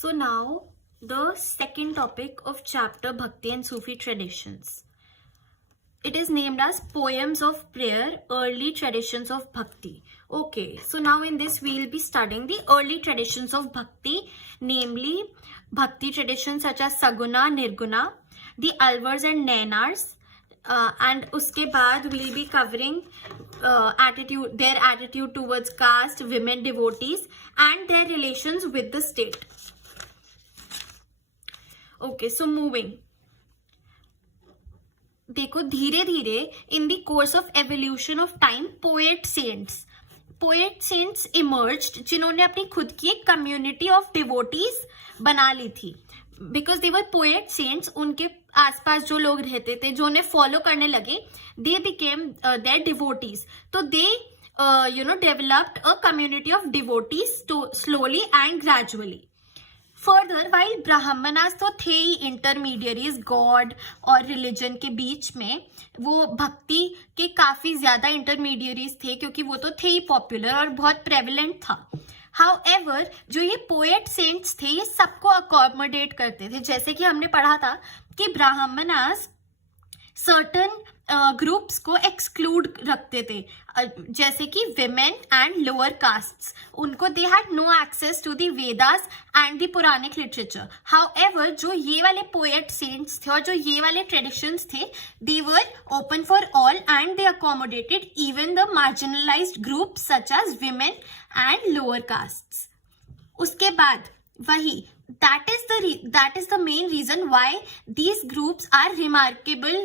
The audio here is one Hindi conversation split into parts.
So now the second topic of chapter Bhakti and Sufi traditions. It is named as Poems of Prayer, Early Traditions of Bhakti. Okay, so now in this we will be studying the early traditions of Bhakti, namely Bhakti traditions such as Saguna, Nirguna, the Alvars and Nainars, and uske baad we will be covering their attitude towards caste, women devotees and their relations with the state. Okay, so moving. देखो धीरे धीरे in the course of evolution of time poet saints emerged जिन्होंने अपनी खुद की एक कम्युनिटी ऑफ डिवोटीज बना ली थी. Because they were poet saints, उनके आसपास जो लोग रहते थे जो उन्हें फॉलो करने लगे, दे बिकेम देयर डिवोटीज. तो they developed a community of devotees slowly and gradually. Further while Brahmanas तो थे ही इंटरमीडियरीज गॉड और रिलीजन के बीच में, वो भक्ति के काफी ज्यादा इंटरमीडियरीज थे क्योंकि वो तो थे ही पॉपुलर और बहुत प्रेवलेंट था. हाउएवर जो ये पोएट सेंट्स थे ये सबको अकोमोडेट करते थे. जैसे कि हमने पढ़ा था कि ब्राह्मणास सर्टन ग्रुप्स को एक्सक्लूड रखते थे, जैसे कि विमेन एंड लोअर कास्ट्स, उनको they had no access to the Vedas and the Puranic literature. However जो ये वाले पोएट सेंट्स थे और जो ये वाले ट्रेडिशंस थे, they were open for all and they accommodated even the marginalised groups such as women and lower castes. उसके बाद वही that is the main reason why these groups are remarkable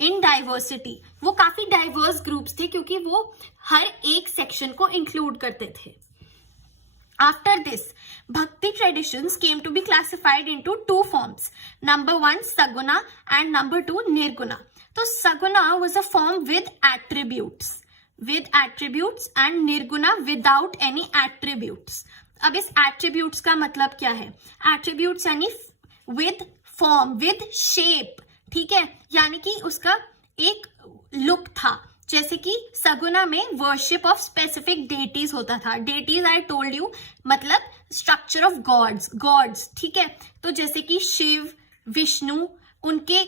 in diversity. वो काफी डाइवर्स ग्रुप्स थे क्योंकि वो हर एक सेक्शन को इंक्लूड करते थे. After this, Bhakti traditions came to be classified into two forms. Number one, Saguna, and number two, Nirguna. So Saguna was a form with attributes, and Nirguna without any attributes. अब इस एट्रीब्यूट्स का मतलब क्या है? एट्रीब्यूट्स यानी विद फॉर्म, विद शेप, ठीक है, यानी कि उसका एक लुक था. जैसे कि सगुना में वर्शिप ऑफ स्पेसिफिक डेटीज होता था. डेटीज आई टोल्ड यू मतलब स्ट्रक्चर ऑफ गॉड्स, ठीक है. तो जैसे कि शिव, विष्णु, उनके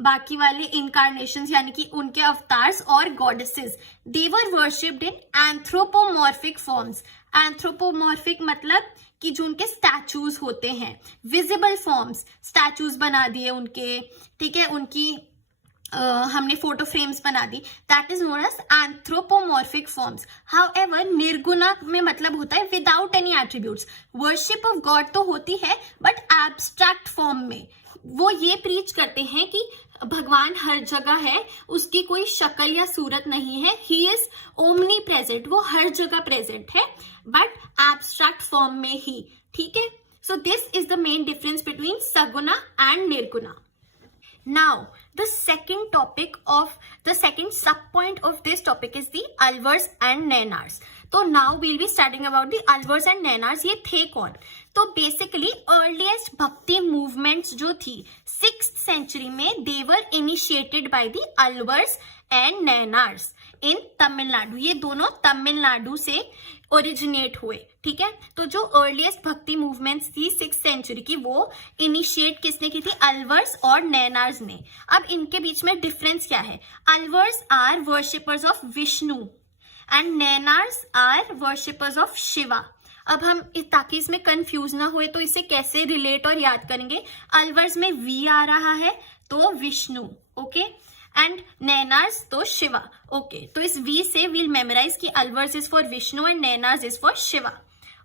बाकी वाले इनकारनेशंस यानी कि उनके अवतार्स और goddesses, they were worshipped in anthropomorphic forms. Anthropomorphic मतलब कि जो उनके स्टैचूज होते हैं, विजिबल फॉर्म्स, स्टैचूज बना दिए उनके, ठीक है, उनकी हमने फोटो फ्रेम्स बना दी. That is known as anthropomorphic forms. However nirguna में मतलब होता है without any attributes. Worship of God तो होती है बट एब्स्ट्रैक्ट फॉर्म में. वो ये प्रीच करते हैं कि भगवान हर जगह है, उसकी कोई शक्ल या सूरत नहीं है. ही इज ओमनी प्रेजेंट, वो हर जगह प्रेजेंट है बट एब्स्ट्रैक्ट फॉर्म में ही, ठीक है. So this is the main difference between saguna and nirguna. Now, the second sub-point of this topic is the Alvars and Nainars. तो now we'll be studying about the Alvars and Nainars. ये थे कौन? तो basically earliest भक्ति movements जो थी 6th century में, they were initiated by the Alvars and Nainars in Tamil Nadu. ये दोनों तमिलनाडु से ओरिजिनेट हुए, ठीक है. तो जो अर्लीस्ट भक्ति मूवमेंट्स थी 6th सेंचुरी की, वो इनिशिएट किसने की थी? अल्वर्स और नैनार्स ने. अब इनके बीच में डिफरेंस क्या है? Alvars are worshippers of Vishnu and Nayanars are worshippers of Shiva. अब हम ताकि इसमें कंफ्यूज ना हुए तो इसे कैसे रिलेट और याद करेंगे? अल्वर्स में वी आ रहा है तो विष्णु, ओके, एंड नैनार्स तो शिवा. ओके, तो इस वी से वील मेमोराइज कि Alvars is for Vishnu and Nayanars is for Shiva.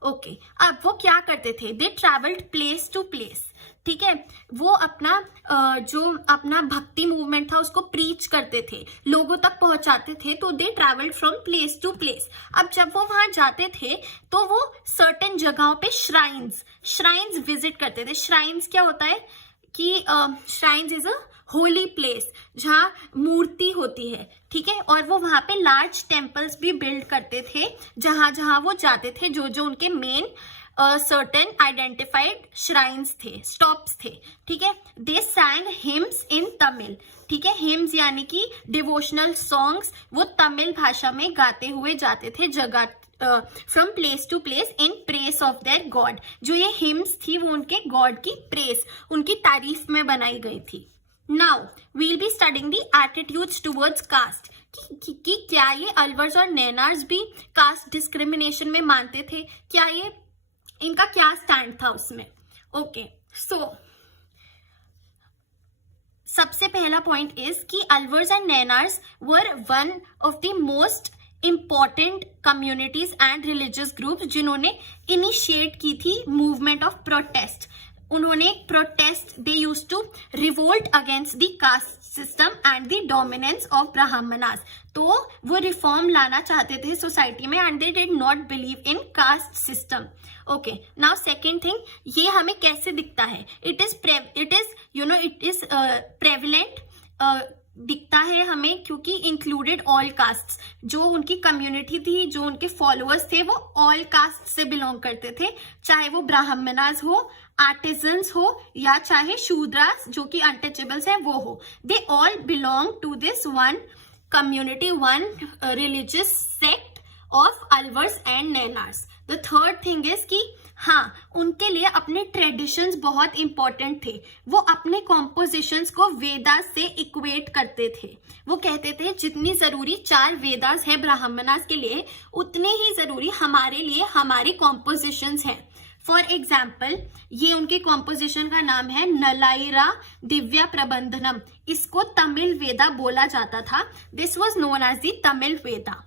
Okay, अब वो क्या करते थे? They travelled place to place, ठीक है. वो अपना भक्ति मूवमेंट था उसको प्रीच करते थे, लोगों तक पहुंचाते थे. तो they travelled from place to place. अब जब वो वहां जाते थे तो वो सर्टेन जगहों पे श्राइन्स विजिट करते थे. श्राइन्स क्या होता है कि shrines is a holy place जहाँ मूर्ति होती है, ठीक है. और वो वहां पे लार्ज टेम्पल्स भी बिल्ड करते थे जहां जहां वो जाते थे, जो जो उनके मेन सर्टेन आइडेंटिफाइड श्राइन्स थे, स्टॉप्स थे, ठीक है. दे सैंग हिम्स इन तमिल, ठीक है. हिम्स यानी कि डिवोशनल सॉन्ग्स, वो तमिल भाषा में गाते हुए जाते थे जगह from place to place in praise of their god. जो ये हिम्स थी वो उनके गॉड की प्रेस, उनकी तारीफ में बनाई गई थी. Now we'll be studying the attitudes towards caste, कि क्या ये अलवर्स और नैनार्स भी कास्ट डिस्क्रिमिनेशन में मानते थे, क्या ये इनका क्या स्टैंड था उसमें. ओके, सो सबसे पहला पॉइंट इज कि Alvars and Nayanars were one of the most important communities and religious groups जिन्होंने इनिशिएट की थी मूवमेंट ऑफ प्रोटेस्ट. उन्होंने protest, they used to revolt against the caste system and the dominance of Brahmanas. तो वो रिफॉर्म लाना चाहते थे सोसाइटी में and they did not believe in caste system. Okay, now second thing, ये हमें कैसे दिखता है. इट इज प्रेविलेंट दिखता है हमें क्योंकि इंक्लूडेड ऑल कास्ट्स. जो उनकी कम्युनिटी थी, जो उनके फॉलोअर्स थे, वो ऑल कास्ट से बिलोंग करते थे, चाहे वो ब्राह्मणास हो, आर्टिजन्स हो, या चाहे शूद्रास जो कि अनटचेबल्स हैं वो हो. They all belong to this one community, one religious sect of Alvars and Nayanars. The third thing is कि हाँ, उनके लिए अपने ट्रेडिशंस बहुत इंपॉर्टेंट थे. वो अपने कॉम्पोजिशंस को वेदास से इक्वेट करते थे. वो कहते थे जितनी जरूरी 4 वेदास है ब्राह्मणास के लिए, उतने ही जरूरी हमारे लिए हमारी कॉम्पोजिशंस हैं. फॉर एग्जाम्पल, ये उनके कॉम्पोजिशन का नाम है नलाइरा दिव्या प्रबंधनम. इसको तमिल वेदा बोला जाता था. This was known as the Tamil Veda.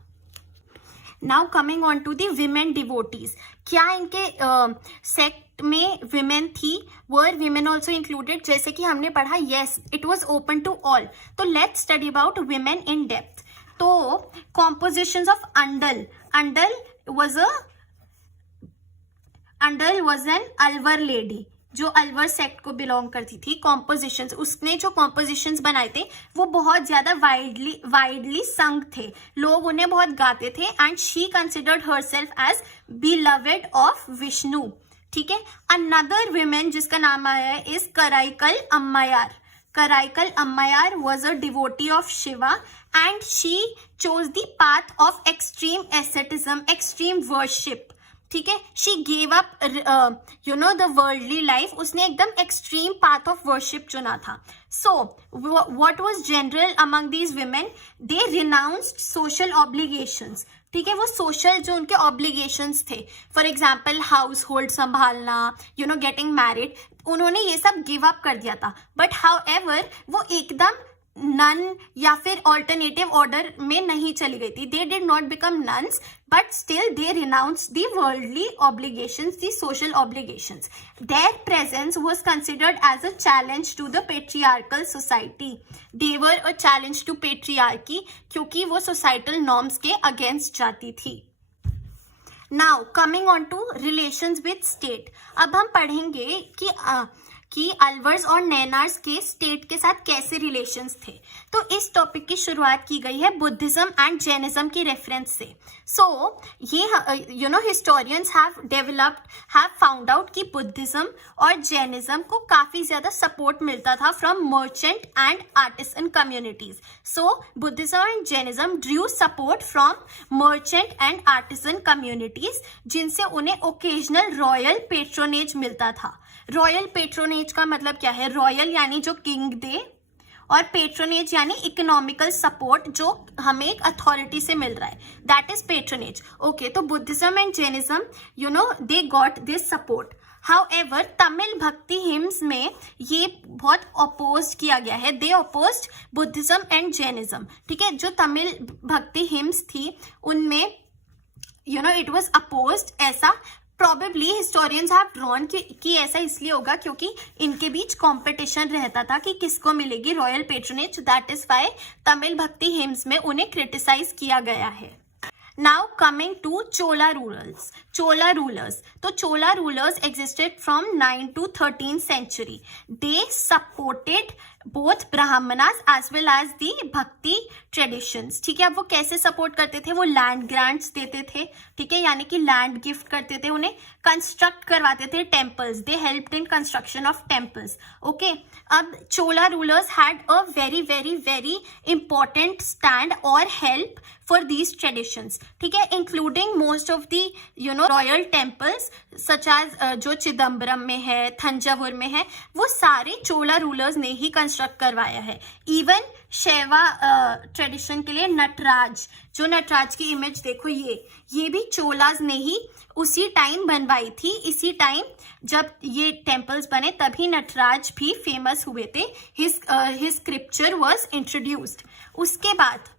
Now coming on to the women devotees, क्या इनके सेक्ट में विमेन थी, वर विमेन ऑल्सो इंक्लूडेड, जैसे कि हमने पढ़ा. Yes, it was open to all. तो let's study about women in depth. तो compositions of Andal, Andal was an Alvar lady जो अलवर सेक्ट को बिलोंग करती थी. कॉम्पोजिशंस, उसने जो कॉम्पोजिशंस बनाए थे वो बहुत ज्यादा वाइडली संग थे, लोग उन्हें बहुत गाते थे. And she considered herself as beloved of Vishnu, ठीक है. अनदर विमेन जिसका नाम आया है is Karaikal Ammaiyar. Karaikal Ammaiyar was a devotee of Shiva and she chose the path of extreme asceticism, extreme worship, ठीक है. She gave up the worldly life. उसने एकदम एक्सट्रीम पाथ ऑफ वर्शिप चुना था. So what was general among these women, they renounced social obligations, ठीक है. वो सोशल जो उनके ऑब्लिगेशंस थे, फॉर एग्जाम्पल हाउस होल्ड संभालना, गेटिंग मैरिड, उन्होंने ये सब गिव अप कर दिया था. बट हाउएवर वो एकदम नन या फिर ऑल्टरनेटिव ऑर्डर में नहीं चली गई थी. They did not become nuns but still they renounced the worldly obligations, the social obligations. Their presence was considered as a challenge to the patriarchal society. They were a challenge to patriarchy क्योंकि वो सोसाइटल नॉर्म्स के अगेंस्ट जाती थी. Now coming on to relations with state. अब हम पढ़ेंगे कि अलवर्स और नैनार्स के स्टेट के साथ कैसे रिलेशंस थे. तो इस टॉपिक की शुरुआत की गई है बुद्धिज्म एंड जैनिज्म की रेफरेंस से. सो ये हिस्टोरियंस हैव फाउंड आउट कि बुद्धिज्म और जैनिज्म को काफी ज्यादा सपोर्ट मिलता था from merchant and artisan communities. So Buddhism and Jainism Drew support from merchant and artisan communities, जिनसे उन्हें ओकेजनल रॉयल पेट्रोनेज मिलता था. रॉयल पेट्रोनेज का मतलब क्या है? रॉयल यानी जो किंग दे, और पेट्रोनेज यानी इकोनॉमिकल सपोर्ट जो हमें एक अथॉरिटी से मिल रहा है, दैट इज पेट्रोनेज. ओके, तो Buddhism and Jainism they got this support. However Tamil bhakti hymns में ये बहुत अपोज किया गया है. दे अपोज्ड बुद्धिज्म एंड जैनिज्म, ठीक है. जो तमिल भक्ति हिम्स थी उनमें इट वाज अपोज्ड. ऐसा प्रॉबेबली हिस्टोरियंस हैव ड्रॉन कि ऐसा इसलिए होगा क्योंकि इनके बीच कंपटीशन रहता था कि किसको मिलेगी royal patronage. That is why Tamil bhakti hymns में उन्हें क्रिटिसाइज किया गया है. Now coming to Chola rulers. Chola rulers, तो Chola rulers existed from 9 to 13th century. They supported both brahmanas as well as the bhakti traditions. ठीक है, अब वो कैसे सपोर्ट करते थे? वो लैंड ग्रांट्स देते थे, ठीक है, यानी कि लैंड गिफ्ट करते थे, उन्हें कंस्ट्रक्ट करवाते थे temples. They helped in construction of temples. Okay, अब Chola rulers had a very very very important stand और हेल्प फॉर दीज ट्रेडिशंस. ठीक है, including most of the royal temples such as जो चिदम्बरम में है, थंजावुर में है, वो सारे चोला रूलर्स ने ही कंस्ट्रक्ट करवाया है. इवन शैवा ट्रेडिशन के लिए नटराज, जो नटराज की इमेज देखो, ये भी चोलाज ने ही उसी टाइम बनवाई थी. इसी टाइम जब ये टेम्पल्स बने तभी नटराज भी फेमस हुए थे. His scripture was introduced. उसके बाद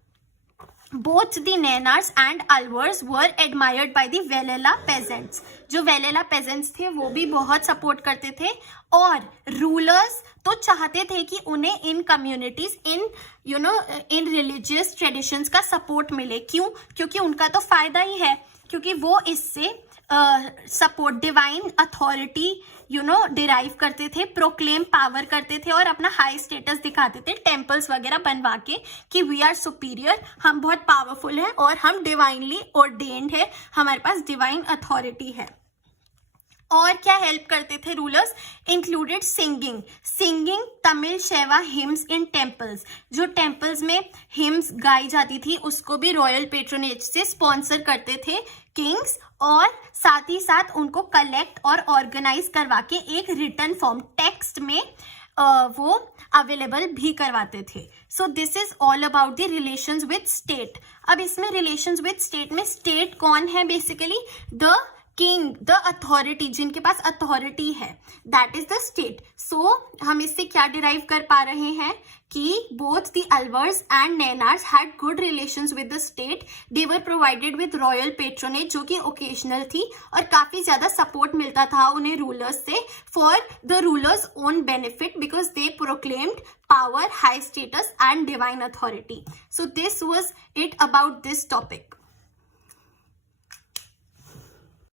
both the Nainars and Alvars were admired by the Velela peasants. जो वेलेला peasants थे वो भी बहुत सपोर्ट करते थे, और रूलर्स तो चाहते थे कि उन्हें इन कम्युनिटीज इन रिलीजियस ट्रेडिशंस का सपोर्ट मिले. क्यों? क्योंकि उनका तो फायदा ही है, क्योंकि वो इससे सपोर्ट डिवाइन अथॉरिटी डिराइव करते थे, प्रोक्लेम पावर करते थे और अपना हाई स्टेटस दिखाते थे टेम्पल्स वगैरह बनवा के कि वी आर सुपीरियर, हम बहुत पावरफुल हैं और हम डिवाइनली ऑर्डेन्ड है, हमारे पास डिवाइन अथॉरिटी है. और क्या हेल्प करते थे rulers? Included singing Tamil शैवा hymns in temples. जो टेम्पल्स में हिम्स गाई जाती थी उसको भी रॉयल पेट्रोनेज से स्पॉन्सर करते थे किंग्स, और साथ ही साथ उनको कलेक्ट और ऑर्गेनाइज करवा के एक रिटन फॉर्म टेक्स्ट में वो अवेलेबल भी करवाते थे. So this is all about the relations with state. अब इसमें रिलेशंस विद स्टेट में स्टेट कौन है? Basically the king, the authority, जिनके पास अथॉरिटी है, that is the state. So हम इससे क्या डिराइव कर पा रहे हैं कि both the Alvars and Nayanars had good relations with the state. They were provided with royal patronage, जो कि ओकेजनल थी, और काफी ज्यादा सपोर्ट मिलता था उन्हें रूलर्स से for the rulers own benefit, because they proclaimed power, high status and divine authority. So this was it about this topic.